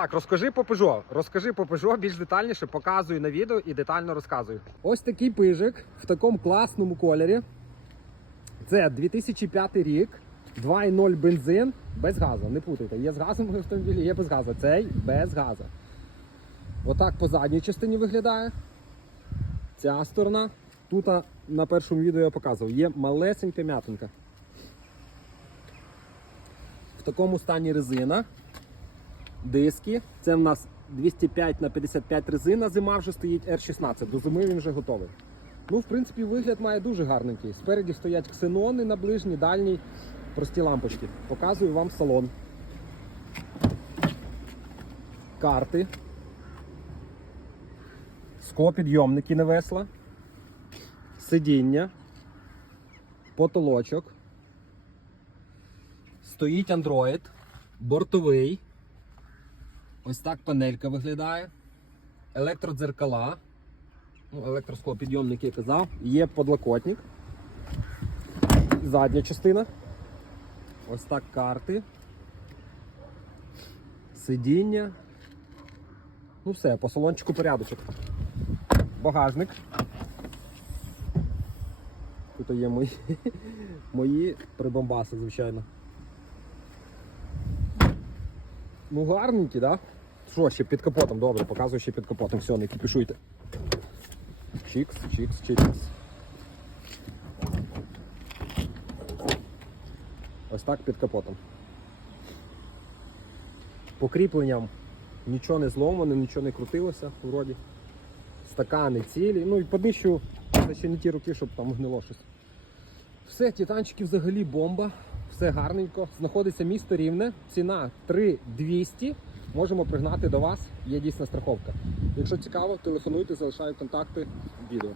Так, розкажи по Peugeot. Розкажи по Peugeot більш детальніше, показую на відео і детально розказую. Ось такий пижик в такому класному кольорі. Це 2005 рік, 2.0 бензин без газу. Не путайте, є з газом автомобіль, є без газу. Цей без газу. Отак по задній частині виглядає. Ця сторона. Тут на першому відео я показував, є малесенька м'ятинка. В такому стані резина. Диски. Це в нас 205 на 55 резина, зима вже стоїть R16. До зими він вже готовий. Ну, в принципі, вигляд має дуже гарненький. Спереді стоять ксенони на ближній, дальній, прості лампочки. Показую вам салон. Карти. Склопідйомники на весла. Сидіння. Потолочок. Стоїть Android. Бортовий. Ось так панелька виглядає. Електродзеркала. Ну, електросклопідйомник я казав. Є подлокотник. Задня частина. Ось так карти. Сидіння. Ну все, по салончику порядочок. Багажник. Тут є мої, мої прибамбаси, звичайно. Ну гарненькі, да? Що, ще під капотом? Добре, показую ще під капотом. Все, не кіпішуйте. Чікс, чікс, чікс. Ось так під капотом. Покріпленням нічого не зломано, нічого не крутилося вроді. Стакани цілі. Ну і подищу, це ще не ті руки, щоб там гнило щось. Все, титанчики взагалі бомба. Все гарненько. Знаходиться місто рівне. Ціна 3200. Можемо пригнати до вас. Є дійсна страховка. Якщо цікаво, телефонуйте, залишаю контакти відео.